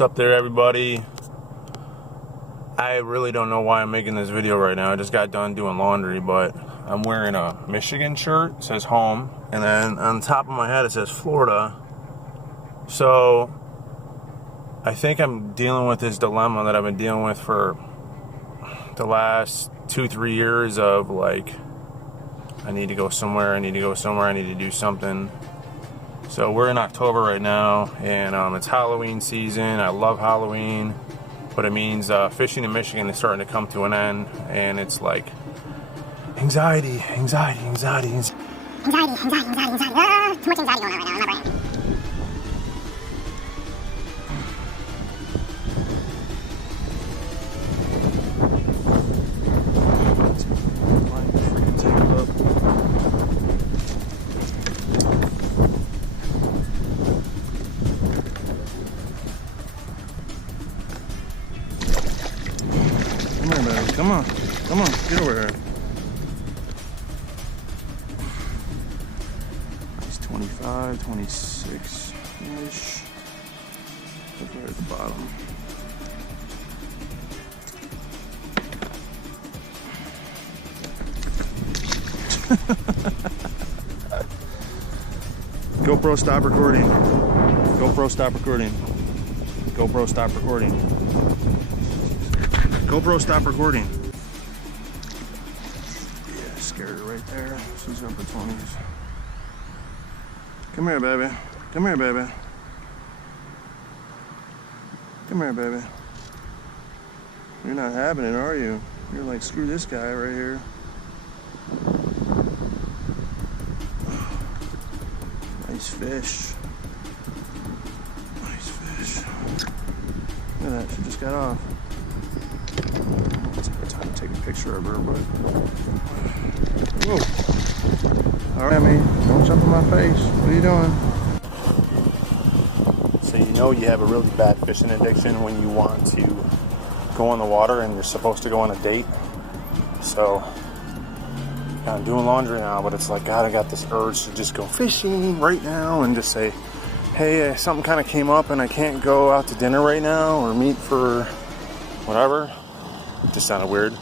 What's up there, everybody? I really don't know why I'm making this video right now. I just got done doing laundry, but I'm wearing a Michigan shirt. It says home, and then on top of my head it says Florida. So I think I'm dealing with this dilemma that I've been dealing with for the last 2-3 years of like, I need to go somewhere, I need to do something. So we're in October right now, and it's Halloween season. I love Halloween, but it means fishing in Michigan is starting to come to an end, and it's like anxiety. Too much anxiety going on right now, am I right? Come on, get over here. It's 25, 26-ish. Look right at the bottom. GoPro, stop recording. GoPro, stop recording. GoPro, stop recording. GoPro, stop recording. Yeah, scared her right there. She's upper 20s. Come here, baby. Come here, baby. Come here, baby. You're not having it, are you? You're like, screw this guy right here. Nice fish. Nice fish. Look at that, she just got off. Take a picture of her, but whoa! All right, don't jump in my face. What are you doing? So you know you have a really bad fishing addiction when you want to go on the water and you're supposed to go on a date. So I'm doing laundry now, but it's like, God, I got this urge to just go fishing right now and just say, hey, something kind of came up and I can't go out to dinner right now or meet for whatever. It just sounded weird.